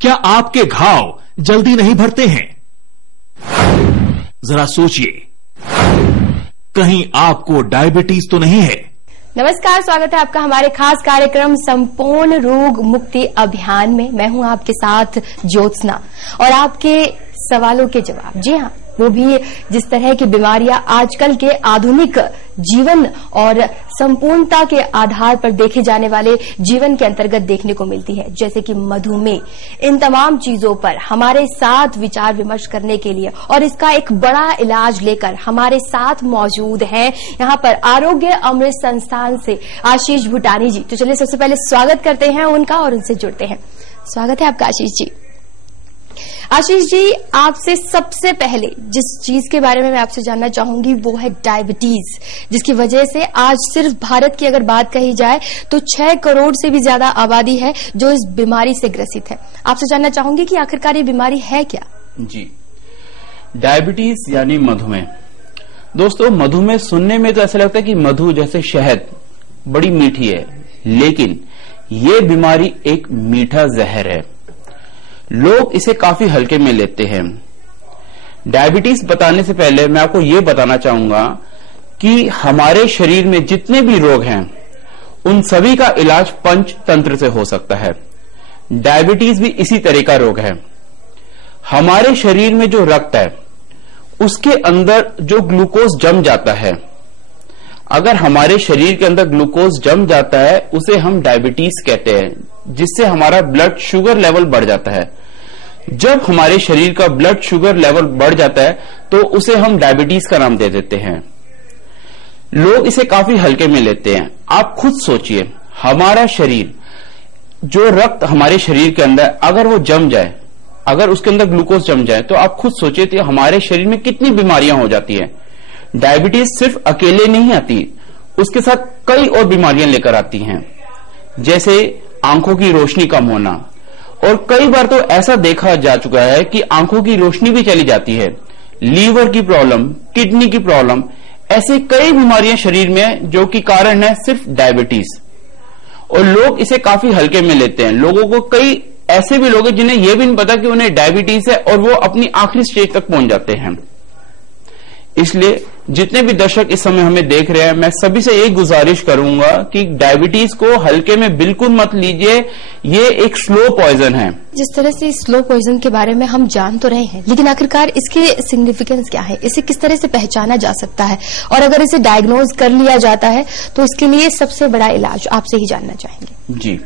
क्या आपके घाव जल्दी नहीं भरते हैं? जरा सोचिए, कहीं आपको डायबिटीज तो नहीं है? नमस्कार, स्वागत है आपका हमारे खास कार्यक्रम संपूर्ण रोग मुक्ति अभियान में। मैं हूं आपके साथ ज्योत्सना और आपके सवालों के जवाब। जी हाँ, वो भी जिस तरह की बीमारियां आजकल के आधुनिक जीवन और संपूर्णता के आधार पर देखे जाने वाले जीवन के अंतर्गत देखने को मिलती है, जैसे कि मधुमेह। इन तमाम चीजों पर हमारे साथ विचार विमर्श करने के लिए और इसका एक बड़ा इलाज लेकर हमारे साथ मौजूद हैं यहाँ पर आरोग्य अमृत संस्थान से आशीष भूटानी जी। तो चलिए सबसे पहले स्वागत करते हैं उनका और उनसे जुड़ते हैं। स्वागत है आपका आशीष जी। आशीष जी, आपसे सबसे पहले जिस चीज के बारे में मैं आपसे जानना चाहूंगी वो है डायबिटीज, जिसकी वजह से आज सिर्फ भारत की अगर बात कही जाए तो 6 करोड़ से भी ज्यादा आबादी है जो इस बीमारी से ग्रसित है। आपसे जानना चाहूंगी कि आखिरकार ये बीमारी है क्या? जी, डायबिटीज यानी मधुमेह। दोस्तों, मधुमेह सुनने में तो ऐसा लगता है कि मधु जैसे शहद बड़ी मीठी है, लेकिन ये बीमारी एक मीठा जहर है। लोग इसे काफी हल्के में लेते हैं। डायबिटीज बताने से पहले मैं आपको यह बताना चाहूंगा कि हमारे शरीर में जितने भी रोग हैं उन सभी का इलाज पंचतंत्र से हो सकता है। डायबिटीज भी इसी तरह का रोग है। हमारे शरीर में जो रक्त है उसके अंदर जो ग्लूकोज जम जाता है, अगर हमारे शरीर के अंदर ग्लूकोज जम जाता है उसे हम डायबिटीज कहते हैं, जिससे हमारा ब्लड शुगर लेवल बढ़ जाता है। जब हमारे शरीर का ब्लड शुगर लेवल बढ़ जाता है तो उसे हम डायबिटीज का नाम दे देते हैं। लोग इसे काफी हल्के में लेते हैं। आप खुद सोचिए, हमारा शरीर, जो रक्त हमारे शरीर के अंदर अगर वो जम जाए, अगर उसके अंदर ग्लूकोज जम जाए, तो आप खुद सोचिए कि हमारे शरीर में कितनी बीमारियां हो जाती है। डायबिटीज सिर्फ अकेले नहीं आती, उसके साथ कई और बीमारियां लेकर आती हैं, जैसे आंखों की रोशनी कम होना, और कई बार तो ऐसा देखा जा चुका है कि आंखों की रोशनी भी चली जाती है। लीवर की प्रॉब्लम, किडनी की प्रॉब्लम, ऐसे कई बीमारियां शरीर में जो कि कारण है सिर्फ डायबिटीज, और लोग इसे काफी हल्के में लेते हैं। लोगों को कई ऐसे भी लोग हैं जिन्हें यह भी नहीं पता कि उन्हें डायबिटीज है और वो अपनी आखिरी स्टेज तक पहुंच जाते हैं। इसलिए जितने भी दर्शक इस समय हमें देख रहे हैं, मैं सभी से एक गुजारिश करूंगा कि डायबिटीज को हल्के में बिल्कुल मत लीजिए। ये एक स्लो पॉइजन है। जिस तरह से स्लो पॉइजन के बारे में हम जान तो रहे हैं, लेकिन आखिरकार इसके सिग्निफिकेंस क्या है? इसे किस तरह से पहचाना जा सकता है? और अगर इसे डायग्नोज कर लिया जाता है तो इसके लिए सबसे बड़ा इलाज आपसे ही जानना चाहेंगे। जी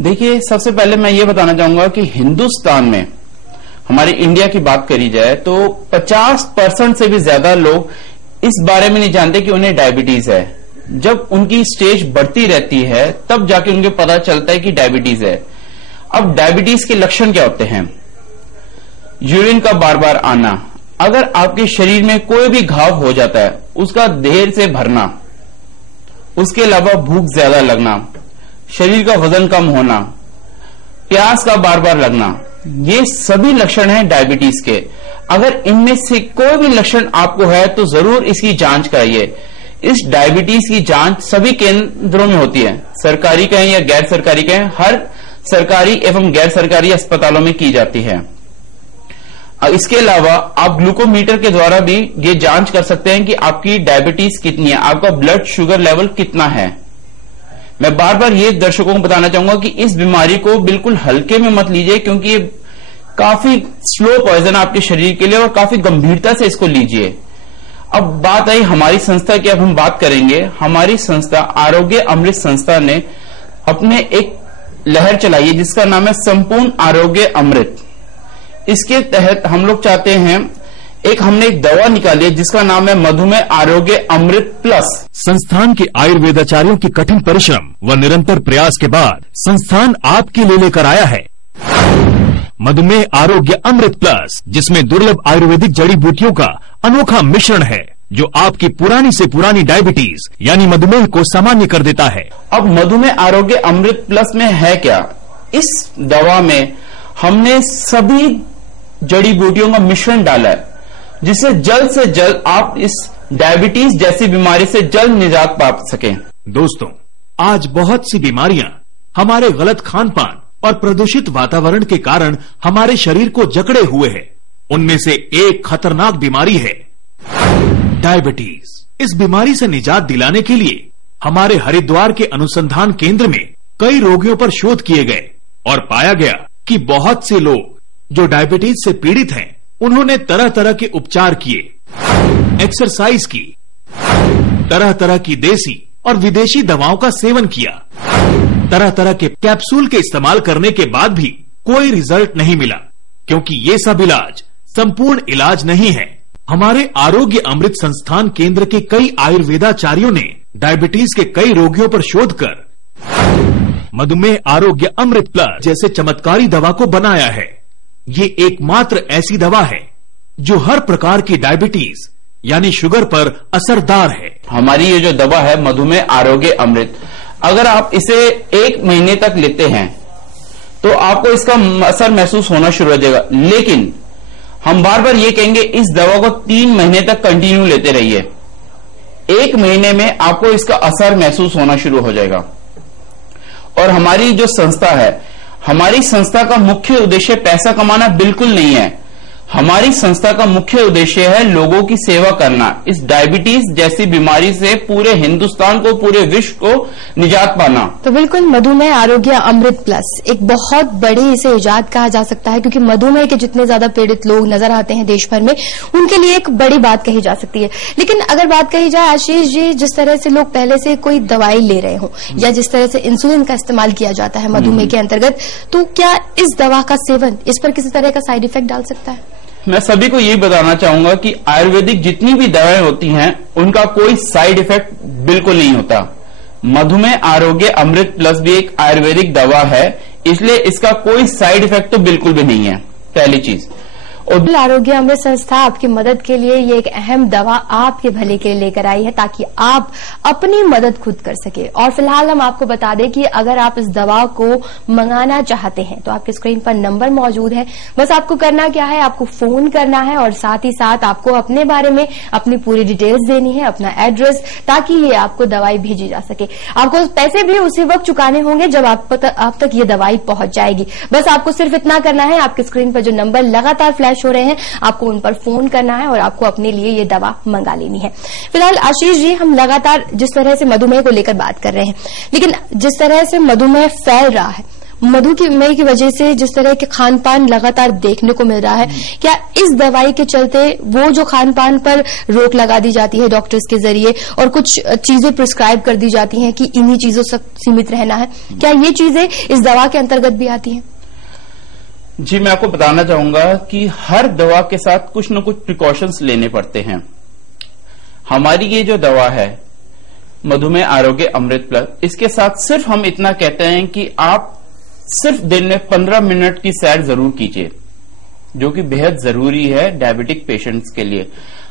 देखिए, सबसे पहले मैं ये बताना चाहूंगा कि हिंदुस्तान में, हमारे इंडिया की बात करी जाए तो 50% से भी ज्यादा लोग इस बारे में नहीं जानते कि उन्हें डायबिटीज है। जब उनकी स्टेज बढ़ती रहती है तब जाके उनको पता चलता है कि डायबिटीज है। अब डायबिटीज के लक्षण क्या होते हैं? यूरिन का बार बार आना, अगर आपके शरीर में कोई भी घाव हो जाता है उसका देर से भरना, उसके अलावा भूख ज्यादा लगना, शरीर का वजन कम होना, प्यास का बार बार लगना, ये सभी लक्षण हैं डायबिटीज के। अगर इनमें से कोई भी लक्षण आपको है तो जरूर इसकी जांच कराइए। इस डायबिटीज की जांच सभी केंद्रों में होती है, सरकारी कहें या गैर सरकारी कहें, हर सरकारी एवं गैर सरकारी अस्पतालों में की जाती है। इसके अलावा आप ग्लूकोमीटर के द्वारा भी ये जांच कर सकते हैं कि आपकी डायबिटीज कितनी है, आपका ब्लड शुगर लेवल कितना है। मैं बार बार ये दर्शकों को बताना चाहूंगा कि इस बीमारी को बिल्कुल हल्के में मत लीजिए, क्योंकि ये काफी स्लो पॉइजन आपके शरीर के लिए, और काफी गंभीरता से इसको लीजिए। अब बात आई हमारी संस्था की। अब हम बात करेंगे हमारी संस्था आरोग्य अमृत संस्था ने अपने एक लहर चलाई है जिसका नाम है संपूर्ण आरोग्य अमृत। इसके तहत हम लोग चाहते हैं, हमने एक दवा निकाली है जिसका नाम है मधुमेह आरोग्य अमृत प्लस। संस्थान के आयुर्वेदाचार्यों की कठिन परिश्रम व निरंतर प्रयास के बाद संस्थान आपके लिए लेकर आया है मधुमेह आरोग्य अमृत प्लस, जिसमें दुर्लभ आयुर्वेदिक जड़ी बूटियों का अनोखा मिश्रण है जो आपकी पुरानी से पुरानी डायबिटीज यानी मधुमेह को सामान्य कर देता है। अब मधुमेह आरोग्य अमृत प्लस में है क्या? इस दवा में हमने सभी जड़ी बूटियों का मिश्रण डाला है जिससे जल्द से जल्द आप इस डायबिटीज जैसी बीमारी से जल्द निजात पा सकें। दोस्तों, आज बहुत सी बीमारियां हमारे गलत खान पान और प्रदूषित वातावरण के कारण हमारे शरीर को जकड़े हुए है। उनमें से एक खतरनाक बीमारी है डायबिटीज। इस बीमारी से निजात दिलाने के लिए हमारे हरिद्वार के अनुसंधान केंद्र में कई रोगियों पर शोध किए गए और पाया गया कि बहुत से लोग जो डायबिटीज से पीड़ित हैं, उन्होंने तरह तरह के उपचार किए, एक्सरसाइज की, तरह तरह की देसी और विदेशी दवाओं का सेवन किया, तरह तरह के कैप्सूल के इस्तेमाल करने के बाद भी कोई रिजल्ट नहीं मिला, क्योंकि ये सब इलाज संपूर्ण इलाज नहीं है। हमारे आरोग्य अमृत संस्थान केंद्र के कई आयुर्वेदाचार्यों ने डायबिटीज के कई रोगियों पर शोध कर मधुमेह आरोग्य अमृत प्लस जैसे चमत्कारी दवा को बनाया है। ये एकमात्र ऐसी दवा है जो हर प्रकार की डायबिटीज यानी शुगर पर असरदार है। हमारी ये जो दवा है मधुमेह आरोग्य अमृत, अगर आप इसे 1 महीने तक लेते हैं तो आपको इसका असर महसूस होना शुरू हो जाएगा। लेकिन हम बार बार ये कहेंगे इस दवा को 3 महीने तक कंटिन्यू लेते रहिए। 1 महीने में आपको इसका असर महसूस होना शुरू हो जाएगा। और हमारी जो संस्था है, हमारी संस्था का मुख्य उद्देश्य पैसा कमाना बिल्कुल नहीं है। हमारी संस्था का मुख्य उद्देश्य है लोगों की सेवा करना। इस डायबिटीज जैसी बीमारी से पूरे हिंदुस्तान को, पूरे विश्व को निजात पाना। तो बिल्कुल मधुमेह आरोग्य अमृत प्लस एक बहुत बड़ी इसे इजाद कहा जा सकता है, क्योंकि मधुमेह के जितने ज्यादा पीड़ित लोग नजर आते हैं देश भर में, उनके लिए एक बड़ी बात कही जा सकती है। लेकिन अगर बात कही जाए आशीष जी, जिस तरह से लोग पहले से कोई दवाई ले रहे हो या जिस तरह से इंसुलिन का इस्तेमाल किया जाता है मधुमेह के अंतर्गत, तो क्या इस दवा का सेवन इस पर किसी तरह का साइड इफेक्ट डाल सकता है? मैं सभी को यही बताना चाहूंगा कि आयुर्वेदिक जितनी भी दवाएं होती हैं उनका कोई साइड इफेक्ट बिल्कुल नहीं होता। मधुमेह आरोग्य अमृत प्लस भी एक आयुर्वेदिक दवा है, इसलिए इसका कोई साइड इफेक्ट तो बिल्कुल भी नहीं है, पहली चीज। और आरोग्य अमृत संस्था आपकी मदद के लिए ये एक अहम दवा आपके भले के लिए लेकर आई है, ताकि आप अपनी मदद खुद कर सके। और फिलहाल हम आपको बता दें कि अगर आप इस दवा को मंगाना चाहते हैं तो आपके स्क्रीन पर नंबर मौजूद है। बस आपको करना क्या है, आपको फोन करना है और साथ ही साथ आपको अपने बारे में अपनी पूरी डिटेल्स देनी है, अपना एड्रेस, ताकि ये आपको दवाई भेजी जा सके। आपको पैसे भी उसी वक्त चुकाने होंगे जब आप तक ये दवाई पहुंच जाएगी। बस आपको सिर्फ इतना करना है, आपके स्क्रीन पर जो नंबर लगातार फ्लैश हो रहे हैं, आपको उन पर फोन करना है और आपको अपने लिए ये दवा मंगा लेनी है। फिलहाल आशीष जी, हम लगातार जिस तरह से मधुमेह को लेकर बात कर रहे हैं, लेकिन जिस तरह से मधुमेह फैल रहा है, मधुमेह की वजह से जिस तरह के खान पान लगातार देखने को मिल रहा है, क्या इस दवाई के चलते वो जो खान पान पर रोक लगा दी जाती है डॉक्टर्स के जरिए और कुछ चीजें प्रिस्क्राइब कर दी जाती हैं कि इन्हीं चीजों से सीमित रहना है, क्या ये चीजें इस दवा के अंतर्गत भी आती हैं? जी, मैं आपको बताना चाहूंगा कि हर दवा के साथ कुछ न कुछ प्रिकॉशंस लेने पड़ते हैं। हमारी ये जो दवा है मधुमेह आरोग्य अमृत प्लस, इसके साथ सिर्फ हम इतना कहते हैं कि आप सिर्फ दिन में 15 मिनट की सैर जरूर कीजिए, जो कि बेहद जरूरी है डायबिटिक पेशेंट्स के लिए।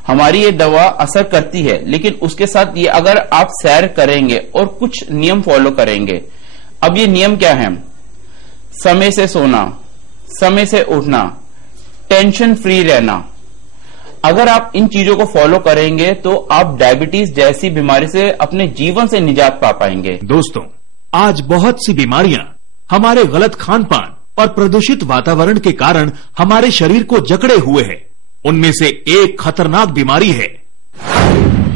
हमारी ये दवा असर करती है, लेकिन उसके साथ ये अगर आप सैर करेंगे और कुछ नियम फॉलो करेंगे। अब ये नियम क्या है? समय से सोना, समय से उठना, टेंशन फ्री रहना। अगर आप इन चीजों को फॉलो करेंगे तो आप डायबिटीज जैसी बीमारी से अपने जीवन से निजात पा पाएंगे। दोस्तों, आज बहुत सी बीमारियां हमारे गलत खान पान और प्रदूषित वातावरण के कारण हमारे शरीर को जकड़े हुए है। उनमें से एक खतरनाक बीमारी है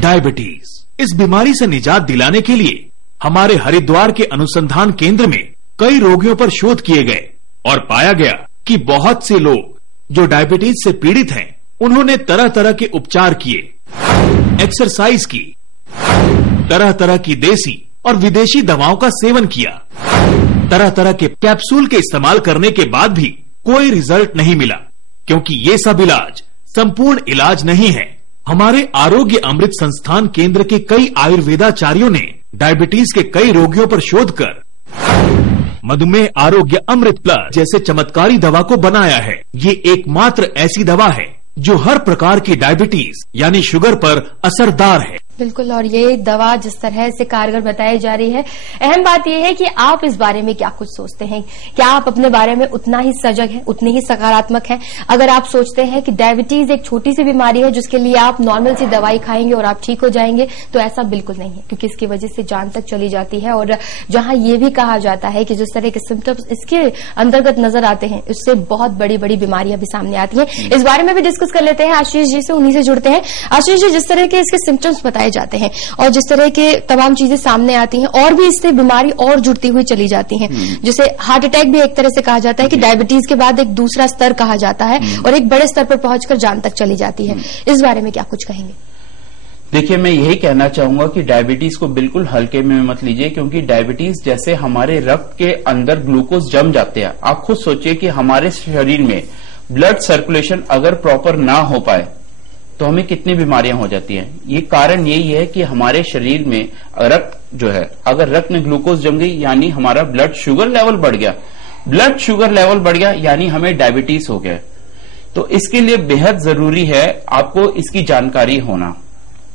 डायबिटीज। इस बीमारी से निजात दिलाने के लिए हमारे हरिद्वार के अनुसंधान केंद्र में कई रोगियों पर शोध किए गए और पाया गया कि बहुत से लोग जो डायबिटीज से पीड़ित हैं, उन्होंने तरह तरह के उपचार किए, एक्सरसाइज की, तरह तरह की देसी और विदेशी दवाओं का सेवन किया, तरह तरह के कैप्सूल के इस्तेमाल करने के बाद भी कोई रिजल्ट नहीं मिला, क्योंकि ये सब इलाज संपूर्ण इलाज नहीं है। हमारे आरोग्य अमृत संस्थान केंद्र के कई आयुर्वेदाचार्यों ने डायबिटीज के कई रोगियों पर शोध कर मधुमेह आरोग्य अमृत प्लस जैसे चमत्कारी दवा को बनाया है। ये एकमात्र ऐसी दवा है जो हर प्रकार की डायबिटीज यानी शुगर पर असरदार है। बिल्कुल, और ये दवा जिस तरह से कारगर बताई जा रही है, अहम बात यह है कि आप इस बारे में क्या कुछ सोचते हैं। क्या आप अपने बारे में उतना ही सजग हैं, उतने ही सकारात्मक हैं? अगर आप सोचते हैं कि डायबिटीज एक छोटी सी बीमारी है जिसके लिए आप नॉर्मल सी दवाई खाएंगे और आप ठीक हो जाएंगे, तो ऐसा बिल्कुल नहीं है, क्योंकि इसकी वजह से जान तक चली जाती है। और जहां ये भी कहा जाता है कि जिस तरह के सिम्टम्स इसके अंतर्गत नजर आते हैं, उससे बहुत बड़ी बड़ी बीमारियां भी सामने आती हैं। इस बारे में भी डिस्कस कर लेते हैं आशीष जी से, उन्हीं से जुड़ते हैं। आशीष जी, जिस तरह के इसके सिम्टम्स बताए जाते हैं और जिस तरह के तमाम चीजें सामने आती हैं, और भी इससे बीमारी और जुड़ती हुई चली जाती हैं, जैसे हार्ट अटैक भी एक तरह से कहा जाता है कि डायबिटीज के बाद एक दूसरा स्तर कहा जाता है और एक बड़े स्तर पर पहुंचकर जान तक चली जाती है। इस बारे में क्या कुछ कहेंगे? देखिए, मैं यही कहना चाहूंगा कि डायबिटीज को बिल्कुल हल्के में मत लीजिए, क्योंकि डायबिटीज जैसे हमारे रक्त के अंदर ग्लूकोज जम जाते हैं। आप खुद सोचिए कि हमारे शरीर में ब्लड सर्कुलेशन अगर प्रॉपर ना हो पाए तो हमें कितनी बीमारियां हो जाती हैं। ये कारण यही है कि हमारे शरीर में रक्त जो है, अगर रक्त में ग्लूकोज जम गई यानी हमारा ब्लड शुगर लेवल बढ़ गया, ब्लड शुगर लेवल बढ़ गया यानी हमें डायबिटीज हो गया। तो इसके लिए बेहद जरूरी है आपको इसकी जानकारी होना,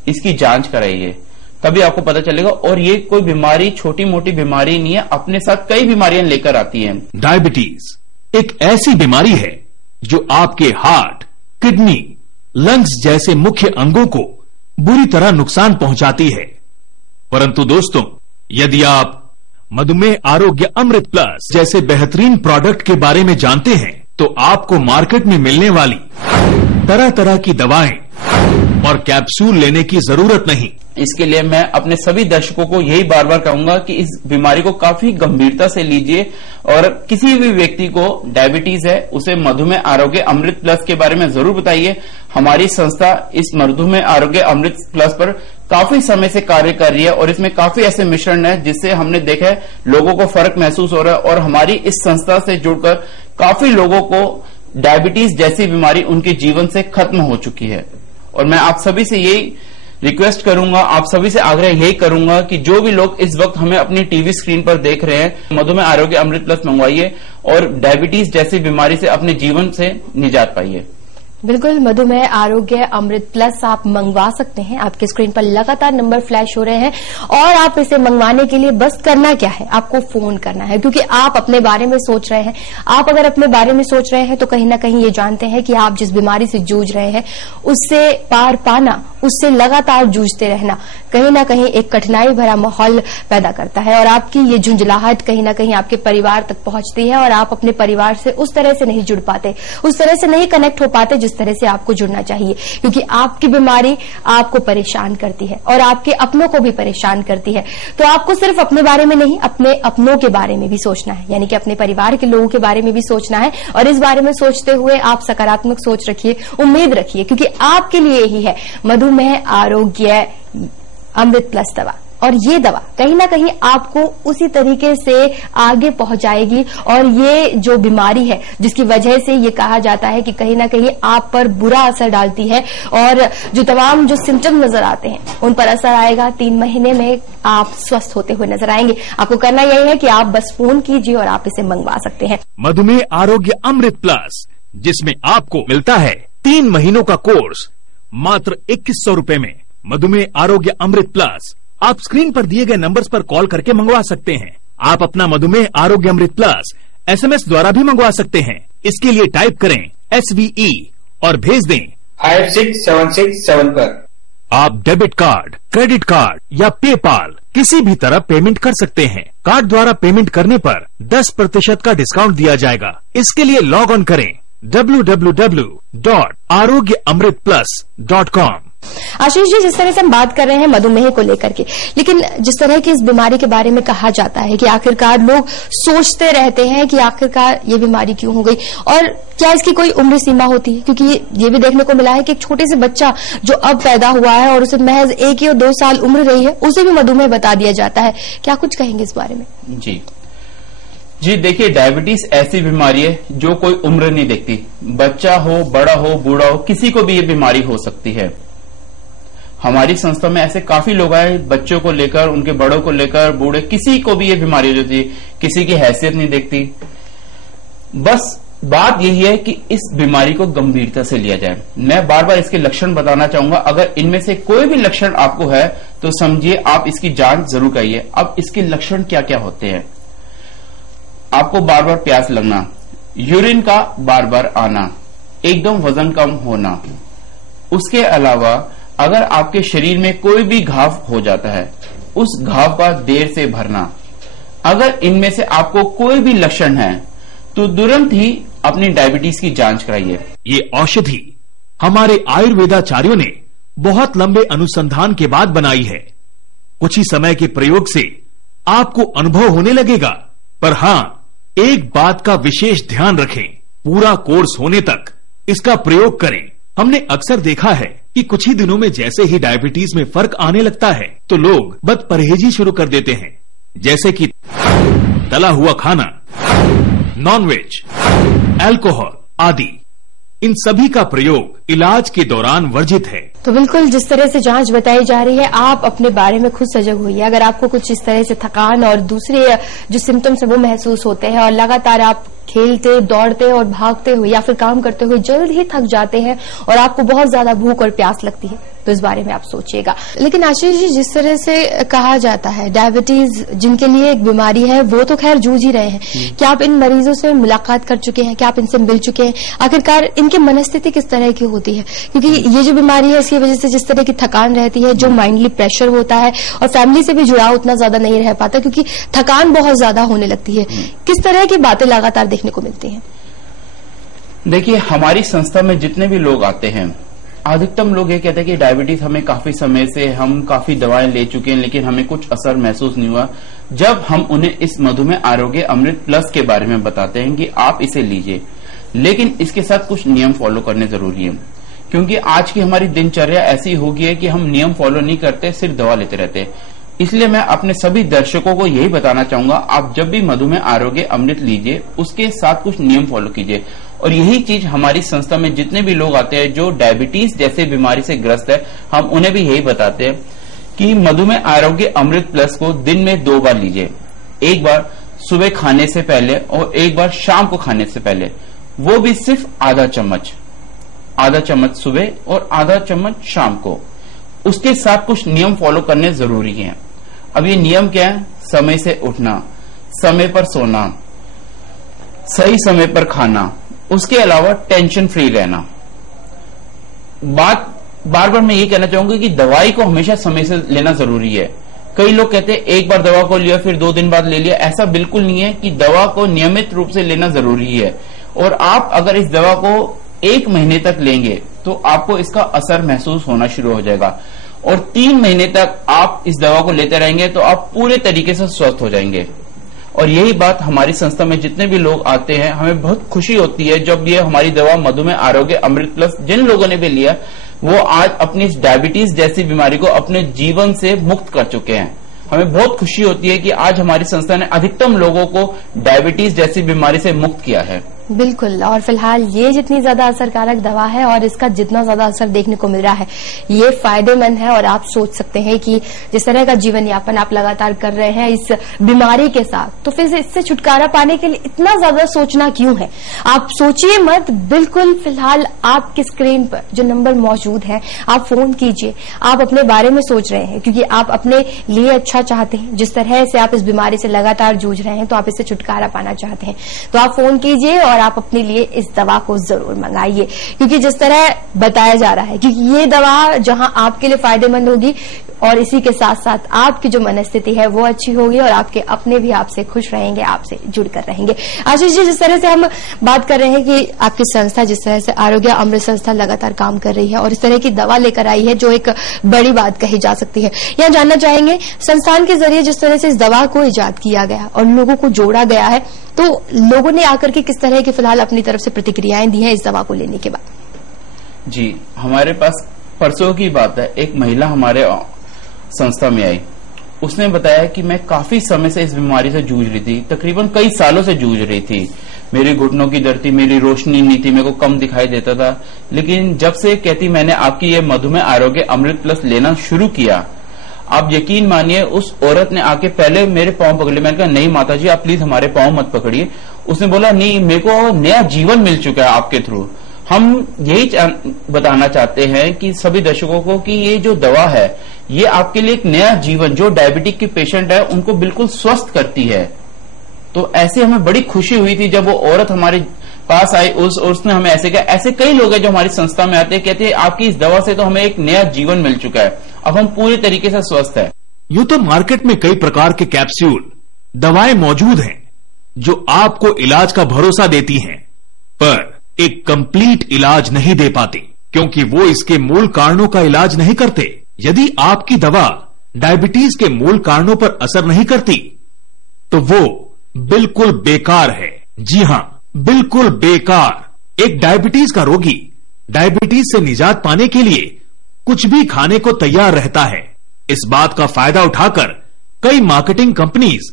इसकी जांच कराइए, तभी आपको पता चलेगा। और ये कोई बीमारी छोटी मोटी बीमारी नहीं है, अपने साथ कई बीमारियां लेकर आती हैं। डायबिटीज एक ऐसी बीमारी है जो आपके हार्ट, किडनी, लंग्स जैसे मुख्य अंगों को बुरी तरह नुकसान पहुंचाती है। परंतु दोस्तों, यदि आप मधुमेह आरोग्य अमृत प्लस जैसे बेहतरीन प्रोडक्ट के बारे में जानते हैं, तो आपको मार्केट में मिलने वाली तरह तरह की दवाएं और कैप्सूल लेने की जरूरत नहीं। इसके लिए मैं अपने सभी दर्शकों को यही बार बार कहूंगा कि इस बीमारी को काफी गंभीरता से लीजिए, और किसी भी व्यक्ति को डायबिटीज है उसे मधुमेह आरोग्य अमृत प्लस के बारे में जरूर बताइए। हमारी संस्था इस मधुमेह आरोग्य अमृत प्लस पर काफी समय से कार्य कर रही है और इसमें काफी ऐसे मिश्रण है जिससे हमने देखा है लोगों को फर्क महसूस हो रहा है, और हमारी इस संस्था से जुड़कर काफी लोगों को डायबिटीज जैसी बीमारी उनके जीवन से खत्म हो चुकी है। और मैं आप सभी से यही रिक्वेस्ट करूंगा, आप सभी से आग्रह यही करूंगा कि जो भी लोग इस वक्त हमें अपनी टीवी स्क्रीन पर देख रहे हैं, मधुमेह आरोग्य अमृत प्लस मंगवाइए और डायबिटीज जैसी बीमारी से अपने जीवन से निजात पाइए। बिल्कुल, मधुमेह आरोग्य अमृत प्लस आप मंगवा सकते हैं। आपके स्क्रीन पर लगातार नंबर फ्लैश हो रहे हैं और आप इसे मंगवाने के लिए बस करना क्या है, आपको फोन करना है, क्योंकि आप अपने बारे में सोच रहे हैं। आप अगर अपने बारे में सोच रहे हैं तो कहीं ना कहीं ये जानते हैं कि आप जिस बीमारी से जूझ रहे हैं उससे पार पाना, उससे लगातार जूझते रहना कहीं ना कहीं एक कठिनाई भरा माहौल पैदा करता है, और आपकी ये झुंझलाहट कहीं ना कहीं आपके परिवार तक पहुंचती है और आप अपने परिवार से उस तरह से नहीं जुड़ पाते, उस तरह से नहीं कनेक्ट हो पाते जिस तरह से आपको जुड़ना चाहिए, क्योंकि आपकी बीमारी आपको परेशान करती है और आपके अपनों को भी परेशान करती है। तो आपको सिर्फ अपने बारे में नहीं, अपने अपनों के बारे में भी सोचना है, यानी कि अपने परिवार के लोगों के बारे में भी सोचना है। और इस बारे में सोचते हुए आप सकारात्मक सोच रखिए, उम्मीद रखिए, क्योंकि आपके लिए ही है मधुमेह आरोग्य अमृत प्लस दवा। और ये दवा कहीं ना कहीं आपको उसी तरीके से आगे पहुंचाएगी, और ये जो बीमारी है जिसकी वजह से ये कहा जाता है कि कहीं ना कहीं आप पर बुरा असर डालती है, और जो तमाम जो सिम्टम नजर आते हैं उन पर असर आएगा। 3 महीने में आप स्वस्थ होते हुए नजर आएंगे। आपको करना यही है कि आप बस फोन कीजिए और आप इसे मंगवा सकते हैं। मधुमेह आरोग्य अमृत प्लस, जिसमें आपको मिलता है 3 महीनों का कोर्स मात्र 2100 रुपए में। मधुमेह आरोग्य अमृत प्लस आप स्क्रीन पर दिए गए नंबर्स पर कॉल करके मंगवा सकते हैं। आप अपना मधुमेह आरोग्य अमृत प्लस SMS द्वारा भी मंगवा सकते हैं। इसके लिए टाइप करें SVE और भेज दें 56767 पर। आप डेबिट कार्ड, क्रेडिट कार्ड या पेपाल किसी भी तरह पेमेंट कर सकते हैं। कार्ड द्वारा पेमेंट करने पर 10% का डिस्काउंट दिया जाएगा। इसके लिए लॉग ऑन करें www.arogyaamritplus.com। आशीष जी, जिस तरह से हम बात कर रहे हैं मधुमेह को लेकर के, लेकिन जिस तरह की इस बीमारी के बारे में कहा जाता है कि आखिरकार लोग सोचते रहते हैं कि आखिरकार ये बीमारी क्यों हो गई, और क्या इसकी कोई उम्र सीमा होती है, क्योंकि ये भी देखने को मिला है कि एक छोटे से बच्चा जो अब पैदा हुआ है और उसे महज 1 या 2 साल उम्र रही है, उसे भी मधुमेह बता दिया जाता है। क्या कुछ कहेंगे इस बारे में? जी देखिए, डायबिटीज ऐसी बीमारी है जो कोई उम्र नहीं देखती। बच्चा हो, बड़ा हो, बूढ़ा हो, किसी को भी ये बीमारी हो सकती है। हमारी संस्था में ऐसे काफी लोग आए, बच्चों को लेकर, उनके बड़ों को लेकर, बूढ़े, किसी को भी ये बीमारी हो जाती है, किसी की हैसियत नहीं देखती। बस बात यही है कि इस बीमारी को गंभीरता से लिया जाए। मैं बार बार इसके लक्षण बताना चाहूंगा। अगर इनमें से कोई भी लक्षण आपको है तो समझिए आप इसकी जांच जरूर करिए। अब इसके लक्षण क्या क्या होते हैं? आपको बार बार प्यास लगना, यूरिन का बार बार आना, एकदम वजन कम होना। उसके अलावा अगर आपके शरीर में कोई भी घाव हो जाता है, उस घाव का देर से भरना। अगर इनमें से आपको कोई भी लक्षण है तो तुरंत ही अपनी डायबिटीज की जांच कराइए। ये औषधि हमारे आयुर्वेदाचार्यों ने बहुत लंबे अनुसंधान के बाद बनाई है। कुछ ही समय के प्रयोग से आपको अनुभव होने लगेगा। पर हां, एक बात का विशेष ध्यान रखें, पूरा कोर्स होने तक इसका प्रयोग करें। हमने अक्सर देखा है कि कुछ ही दिनों में जैसे ही डायबिटीज में फर्क आने लगता है तो लोग बद परहेजी शुरू कर देते हैं, जैसे कि तला हुआ खाना, नॉनवेज, अल्कोहल आदि। इन सभी का प्रयोग इलाज के दौरान वर्जित है। तो बिल्कुल जिस तरह से जांच बताई जा रही है, आप अपने बारे में खुद सजग होइए। अगर आपको कुछ इस तरह से थकान और दूसरे जो सिम्टम्स है वो महसूस होते हैं और लगातार आप खेलते, दौड़ते और भागते हुए या फिर काम करते हुए जल्द ही थक जाते हैं और आपको बहुत ज्यादा भूख और प्यास लगती है, तो इस बारे में आप सोचिएगा। लेकिन आशीष जी, जिस तरह से कहा जाता है डायबिटीज जिनके लिए एक बीमारी है वो तो खैर जूझ ही रहे हैं, क्या आप इन मरीजों से मुलाकात कर चुके हैं? क्या आप इनसे मिल चुके हैं? आखिरकार इनकी मनस्थिति किस तरह की होती है? क्योंकि ये जो बीमारी है इसकी वजह से जिस तरह की थकान रहती है, जो माइंडली प्रेशर होता है और फैमिली से भी जुड़ाव उतना ज्यादा नहीं रह पाता क्योंकि थकान बहुत ज्यादा होने लगती है, किस तरह की बातें लगातार देखने को मिलती हैं? देखिए, हमारी संस्था में जितने भी लोग आते हैं, अधिकतम लोग ये कहते हैं कि डायबिटीज हमें काफी समय से, हम काफी दवाएं ले चुके हैं लेकिन हमें कुछ असर महसूस नहीं हुआ। जब हम उन्हें इस मधुमेह आरोग्य अमृत प्लस के बारे में बताते हैं कि आप इसे लीजिए, लेकिन इसके साथ कुछ नियम फॉलो करने जरूरी है, क्योंकि आज की हमारी दिनचर्या ऐसी हो गई है कि हम नियम फॉलो नहीं करते, सिर्फ दवा लेते रहते हैं। इसलिए मैं अपने सभी दर्शकों को यही बताना चाहूंगा, आप जब भी मधुमेह आरोग्य अमृत लीजिए उसके साथ कुछ नियम फॉलो कीजिए। और यही चीज हमारी संस्था में जितने भी लोग आते हैं जो डायबिटीज जैसे बीमारी से ग्रस्त है, हम उन्हें भी यही बताते हैं कि मधुमेह आरोग्य अमृत प्लस को दिन में 2 बार लीजिए। एक बार सुबह खाने से पहले और एक बार शाम को खाने से पहले, वो भी सिर्फ आधा चम्मच सुबह और आधा चम्मच शाम को। उसके साथ कुछ नियम फॉलो करने जरूरी हैं। अब ये नियम क्या है? समय से उठना, समय पर सोना, सही समय पर खाना, उसके अलावा टेंशन फ्री रहना। बार बार मैं ये कहना चाहूंगा कि दवाई को हमेशा समय से लेना जरूरी है। कई लोग कहते हैं एक बार दवा को लिया फिर 2 दिन बाद ले लिया, ऐसा बिल्कुल नहीं है। कि दवा को नियमित रूप से लेना जरूरी है और आप अगर इस दवा को 1 महीने तक लेंगे तो आपको इसका असर महसूस होना शुरू हो जाएगा और 3 महीने तक आप इस दवा को लेते रहेंगे तो आप पूरे तरीके से स्वस्थ हो जाएंगे। और यही बात हमारी संस्था में जितने भी लोग आते हैं, हमें बहुत खुशी होती है जब ये हमारी दवा मधुमेह आरोग्य अमृत प्लस जिन लोगों ने भी लिया वो आज अपनी डायबिटीज जैसी बीमारी को अपने जीवन से मुक्त कर चुके हैं। हमें बहुत खुशी होती है कि आज हमारी संस्था ने अधिकतम लोगों को डायबिटीज जैसी बीमारी से मुक्त किया है। बिल्कुल, और फिलहाल ये जितनी ज्यादा असरकारक दवा है और इसका जितना ज्यादा असर देखने को मिल रहा है, ये फायदेमंद है। और आप सोच सकते हैं कि जिस तरह का जीवन यापन आप लगातार कर रहे हैं इस बीमारी के साथ, तो फिर इससे छुटकारा पाने के लिए इतना ज्यादा सोचना क्यों है? आप सोचिए मत। बिल्कुल फिलहाल आपकी स्क्रीन पर जो नंबर मौजूद है, आप फोन कीजिए। आप अपने बारे में सोच रहे हैं क्योंकि आप अपने लिए अच्छा चाहते हैं। जिस तरह से आप इस बीमारी से लगातार जूझ रहे हैं तो आप इससे छुटकारा पाना चाहते हैं, तो आप फोन कीजिए और आप अपने लिए इस दवा को जरूर मंगाइए। क्योंकि जिस तरह बताया जा रहा है कि ये दवा जहां आपके लिए फायदेमंद होगी और इसी के साथ साथ आपकी जो मनस्थिति है वो अच्छी होगी और आपके अपने भी आपसे खुश रहेंगे, आपसे जुड़कर रहेंगे। आशीष जी, जिस तरह से हम बात कर रहे हैं कि आपकी संस्था जिस तरह से आरोग्य अमृत संस्था लगातार काम कर रही है और इस तरह की दवा लेकर आई है जो एक बड़ी बात कही जा सकती है, यहाँ जानना चाहेंगे संस्थान के जरिए जिस तरह से इस दवा को इजाद किया गया और लोगों को जोड़ा गया है, तो लोगों ने आकर के किस तरह की फिलहाल अपनी तरफ से प्रतिक्रियाएं दी हैं इस दवा को लेने के बाद? जी, हमारे पास परसों की बात है, एक महिला हमारे संस्था में आई। उसने बताया कि मैं काफी समय से इस बीमारी से जूझ रही थी, तकरीबन कई सालों से जूझ रही थी। मेरी घुटनों की दर्द थी, मेरी रोशनी नहीं थी, मेरे को कम दिखाई देता था। लेकिन जब से कहती मैंने आपकी ये मधुमेह आरोग्य अमृत प्लस लेना शुरू किया, आप यकीन मानिए उस औरत ने आके पहले मेरे पांव पकड़ लिए। मैंने कहा नहीं माता जी, आप प्लीज हमारे पांव मत पकड़िए। उसने बोला नहीं, मेरे को नया जीवन मिल चुका है आपके थ्रू। हम यही बताना चाहते हैं कि सभी दर्शकों को कि ये जो दवा है ये आपके लिए एक नया जीवन, जो डायबिटिक के पेशेंट है उनको बिल्कुल स्वस्थ करती है। तो ऐसे हमें बड़ी खुशी हुई थी जब वो औरत हमारे पास आई, उसने हमें ऐसे कहा। ऐसे कई लोग हैं जो हमारी संस्था में आते हैं, कहते हैं आपकी इस दवा से तो हमें एक नया जीवन मिल चुका है, अब हम पूरी तरीके से स्वस्थ है। यूं तो मार्केट में कई प्रकार के कैप्सूल दवाएं मौजूद हैं जो आपको इलाज का भरोसा देती हैं, पर एक कंप्लीट इलाज नहीं दे पाती, क्योंकि वो इसके मूल कारणों का इलाज नहीं करते। यदि आपकी दवा डायबिटीज के मूल कारणों पर असर नहीं करती तो वो बिल्कुल बेकार है। जी हां, बिल्कुल बेकार। एक डायबिटीज का रोगी डायबिटीज से निजात पाने के लिए कुछ भी खाने को तैयार रहता है। इस बात का फायदा उठाकर कई मार्केटिंग कंपनीज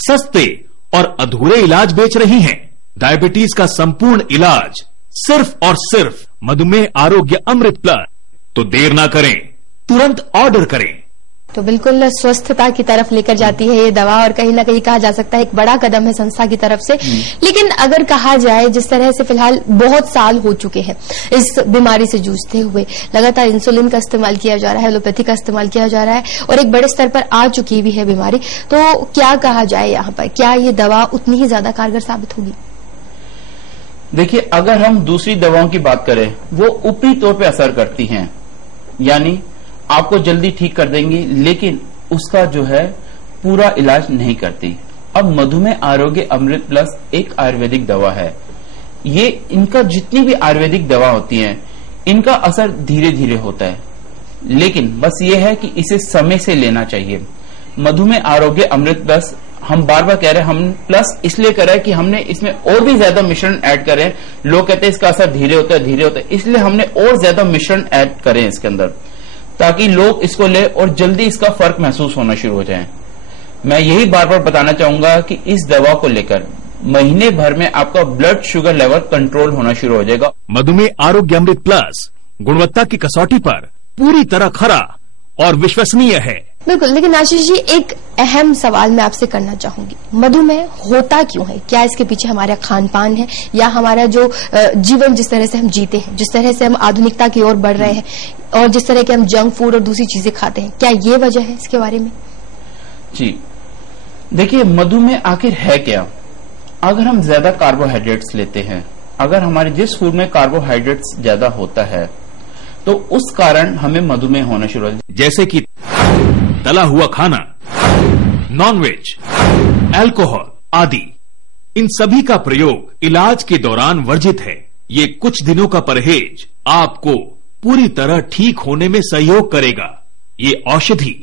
सस्ते और अधूरे इलाज बेच रही हैं। डायबिटीज का संपूर्ण इलाज सिर्फ और सिर्फ मधुमेह आरोग्य अमृत प्लस। तो देर ना करें, तुरंत ऑर्डर करें। तो बिल्कुल स्वस्थता की तरफ लेकर जाती है ये दवा, और कहीं ना कहीं कहा जा सकता है एक बड़ा कदम है संस्था की तरफ से। लेकिन अगर कहा जाए, जिस तरह से फिलहाल बहुत साल हो चुके हैं इस बीमारी से जूझते हुए, लगातार इंसुलिन का इस्तेमाल किया जा रहा है, एलोपैथी का इस्तेमाल किया जा रहा है, और एक बड़े स्तर पर आ चुकी भी है बीमारी, तो क्या कहा जाए यहाँ पर, क्या ये दवा उतनी ही ज्यादा कारगर साबित होगी? देखिए, अगर हम दूसरी दवाओं की बात करें, वो ऊपरी तौर पे असर करती हैं, यानी आपको जल्दी ठीक कर देंगी, लेकिन उसका जो है पूरा इलाज नहीं करती। अब मधुमेह आरोग्य अमृत प्लस एक आयुर्वेदिक दवा है। ये इनका जितनी भी आयुर्वेदिक दवा होती हैं, इनका असर धीरे धीरे होता है, लेकिन बस ये है कि इसे समय से लेना चाहिए। मधुमेह आरोग्य अमृत प्लस हम बार बार कह रहे हैं, हम प्लस इसलिए कर रहे हैं कि हमने इसमें और भी ज्यादा मिश्रण ऐड करें। लोग कहते हैं इसका असर धीरे होता है, धीरे होता है, इसलिए हमने और ज्यादा मिश्रण ऐड करें इसके अंदर, ताकि लोग इसको ले और जल्दी इसका फर्क महसूस होना शुरू हो जाए। मैं यही बार बार बताना चाहूंगा कि इस दवा को लेकर महीने भर में आपका ब्लड शुगर लेवल कंट्रोल होना शुरू हो जाएगा। मधुमेह आरोग्य अमृत प्लस गुणवत्ता की कसौटी पर पूरी तरह खरा और विश्वसनीय है। बिल्कुल। लेकिन आशीष जी, एक अहम सवाल मैं आपसे करना चाहूंगी, मधुमेह होता क्यों है? क्या इसके पीछे हमारा खान पान है, या हमारा जो जीवन जिस तरह से हम जीते हैं, जिस तरह से हम आधुनिकता की ओर बढ़ रहे हैं, और जिस तरह के हम जंक फूड और दूसरी चीजें खाते हैं, क्या ये वजह है इसके बारे में? जी देखिए, मधुमेह आखिर है क्या? अगर हम ज्यादा कार्बोहाइड्रेट्स लेते हैं, अगर हमारे जिस फूड में कार्बोहाइड्रेट्स ज्यादा होता है, तो उस कारण हमें मधुमेह होना शुरू हो जाता है। जैसे कि तला हुआ खाना, नॉनवेज, अल्कोहल आदि, इन सभी का प्रयोग इलाज के दौरान वर्जित है। ये कुछ दिनों का परहेज आपको पूरी तरह ठीक होने में सहयोग करेगा। ये औषधि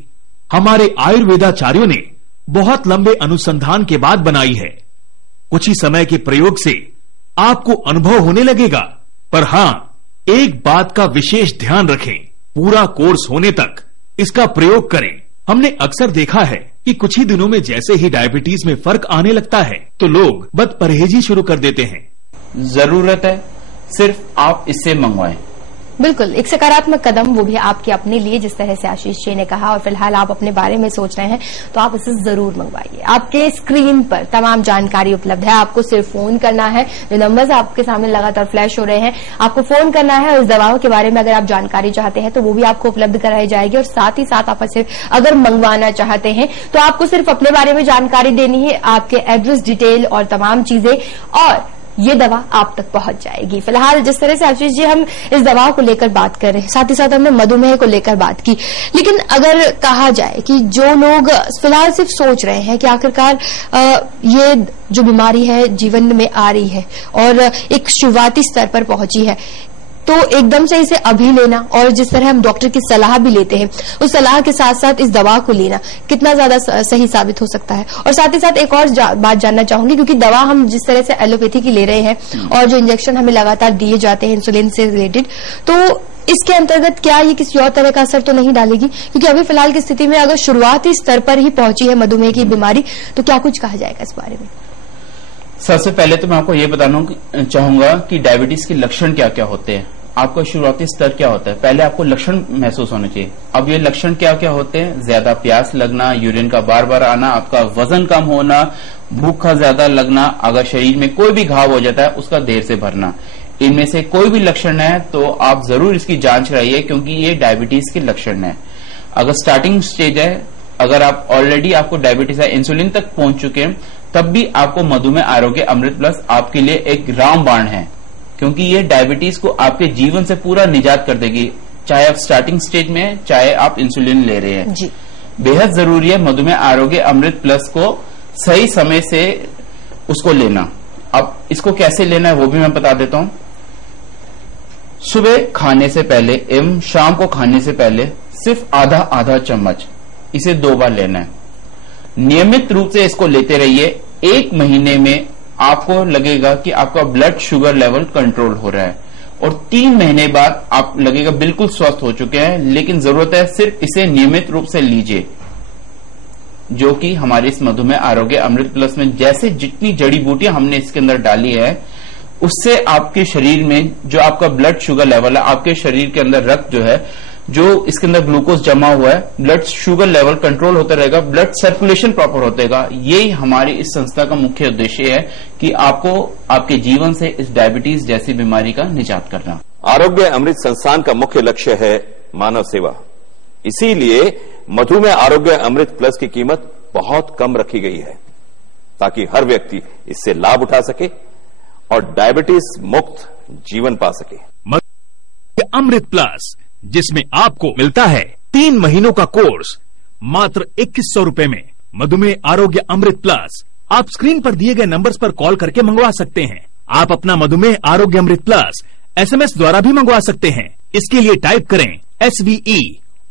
हमारे आयुर्वेदाचार्यों ने बहुत लंबे अनुसंधान के बाद बनाई है। कुछ ही समय के प्रयोग से आपको अनुभव होने लगेगा, पर हां, एक बात का विशेष ध्यान रखें, पूरा कोर्स होने तक इसका प्रयोग करें। हमने अक्सर देखा है कि कुछ ही दिनों में जैसे ही डायबिटीज में फर्क आने लगता है तो लोग बद परहेजी शुरू कर देते हैं। जरूरत है सिर्फ आप इससे मंगवाएं। बिल्कुल, एक सकारात्मक कदम, वो भी आपके अपने लिए, जिस तरह से आशीष जी ने कहा, और फिलहाल आप अपने बारे में सोच रहे हैं तो आप इसे जरूर मंगवाइए। आपके स्क्रीन पर तमाम जानकारी उपलब्ध है, आपको सिर्फ फोन करना है। जो नंबर्स आपके सामने लगातार फ्लैश हो रहे हैं, आपको फोन करना है, और इस दवाओं के बारे में अगर आप जानकारी चाहते हैं तो वो भी आपको उपलब्ध कराई जाएगी। और साथ ही साथ आप इसे अगर मंगवाना चाहते हैं तो आपको सिर्फ अपने बारे में जानकारी देनी है, आपके एड्रेस डिटेल और तमाम चीजें, और ये दवा आप तक पहुंच जाएगी। फिलहाल जिस तरह से आशीष जी हम इस दवा को लेकर बात कर रहे हैं, साथ ही साथ हमने मधुमेह को लेकर बात की, लेकिन अगर कहा जाए कि जो लोग फिलहाल सिर्फ सोच रहे हैं कि आखिरकार ये जो बीमारी है जीवन में आ रही है और एक शुरुआती स्तर पर पहुंची है, तो एकदम से इसे अभी लेना, और जिस तरह हम डॉक्टर की सलाह भी लेते हैं, उस सलाह के साथ साथ इस दवा को लेना कितना ज्यादा सही साबित हो सकता है? और साथ ही साथ एक और बात जानना चाहूंगी, क्योंकि दवा हम जिस तरह से एलोपैथी की ले रहे हैं और जो इंजेक्शन हमें लगातार दिए जाते हैं इंसुलिन से रिलेटेड, तो इसके अंतर्गत क्या ये किसी और तरह का असर तो नहीं डालेगी? क्योंकि अभी फिलहाल की स्थिति में अगर शुरुआती स्तर पर ही पहुंची है मधुमेह की बीमारी, तो क्या कुछ कहा जाएगा इस बारे में? सबसे पहले तो मैं आपको ये बताना चाहूंगा कि डायबिटीज के लक्षण क्या क्या होते हैं। आपका शुरुआती स्तर क्या होता है? पहले आपको लक्षण महसूस होने चाहिए। अब ये लक्षण क्या क्या होते हैं? ज्यादा प्यास लगना, यूरिन का बार बार आना, आपका वजन कम होना, भूख का ज्यादा लगना, अगर शरीर में कोई भी घाव हो जाता है उसका देर से भरना। इनमें से कोई भी लक्षण है तो आप जरूर इसकी जांच कराइए, क्योंकि ये डायबिटीज के लक्षण है। अगर स्टार्टिंग स्टेज है, अगर आप ऑलरेडी आपको डायबिटीज है, इंसुलिन तक पहुंच चुके हैं, तब भी आपको मधुमेह आरोग्य अमृत प्लस आपके लिए एक रामबाण है, क्योंकि ये डायबिटीज को आपके जीवन से पूरा निजात कर देगी, चाहे आप स्टार्टिंग स्टेज में हैं, चाहे आप इंसुलिन ले रहे हैं। जी। बेहद जरूरी है मधुमेह आरोग्य अमृत प्लस को सही समय से उसको लेना। अब इसको कैसे लेना है वो भी मैं बता देता हूं। सुबह खाने से पहले एवं शाम को खाने से पहले सिर्फ आधा आधा चम्मच, इसे 2 बार लेना है। नियमित रूप से इसको लेते रहिए। 1 महीने में आपको लगेगा कि आपका ब्लड शुगर लेवल कंट्रोल हो रहा है, और 3 महीने बाद आप लगेगा बिल्कुल स्वस्थ हो चुके हैं। लेकिन जरूरत है सिर्फ इसे नियमित रूप से लीजिए, जो कि हमारे इस मधुमेह आरोग्य अमृत प्लस में जैसे जितनी जड़ी बूटियां हमने इसके अंदर डाली है, उससे आपके शरीर में जो आपका ब्लड शुगर लेवल है, आपके शरीर के अंदर रक्त जो है, जो इसके अंदर ग्लूकोज जमा हुआ है, ब्लड शुगर लेवल कंट्रोल होता रहेगा, ब्लड सर्कुलेशन प्रॉपर होता रहेगा। यही हमारी इस संस्था का मुख्य उद्देश्य है कि आपको आपके जीवन से इस डायबिटीज जैसी बीमारी का निजात करना। आरोग्य अमृत संस्थान का मुख्य लक्ष्य है मानव सेवा। इसीलिए मधुमेह आरोग्य अमृत प्लस की कीमत बहुत कम रखी गई है, ताकि हर व्यक्ति इससे लाभ उठा सके और डायबिटीज मुक्त जीवन पा सके। अमृत प्लस, जिसमें आपको मिलता है 3 महीनों का कोर्स मात्र 2100 रुपए में। मधुमेह आरोग्य अमृत प्लस आप स्क्रीन पर दिए गए नंबर्स पर कॉल करके मंगवा सकते हैं। आप अपना मधुमेह आरोग्य अमृत प्लस SMS द्वारा भी मंगवा सकते हैं। इसके लिए टाइप करें SVE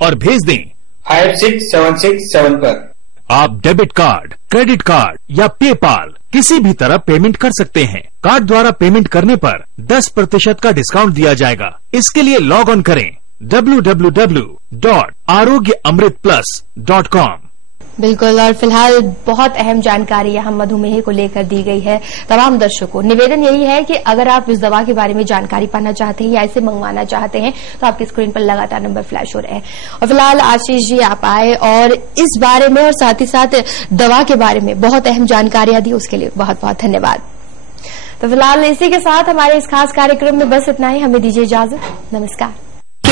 और भेज दें 56767 पर। आप डेबिट कार्ड, क्रेडिट कार्ड या पेपाल किसी भी तरह पेमेंट कर सकते हैं। कार्ड द्वारा पेमेंट करने पर 10% का डिस्काउंट दिया जाएगा। इसके लिए लॉग ऑन करें www.arogyaamritplus.com। बिल्कुल, और फिलहाल बहुत अहम जानकारी यहाँ मधुमेह को लेकर दी गई है। तमाम दर्शकों निवेदन यही है कि अगर आप इस दवा के बारे में जानकारी पाना चाहते हैं या इसे मंगवाना चाहते हैं तो आपकी स्क्रीन पर लगातार नंबर फ्लैश हो रहे हैं। और फिलहाल आशीष जी आप आए और इस बारे में और साथ ही साथ दवा के बारे में बहुत अहम जानकारियां दी, उसके लिए बहुत बहुत धन्यवाद। तो फिलहाल इसी के साथ हमारे इस खास कार्यक्रम में बस इतना ही। हमें दीजिए इजाजत। नमस्कार।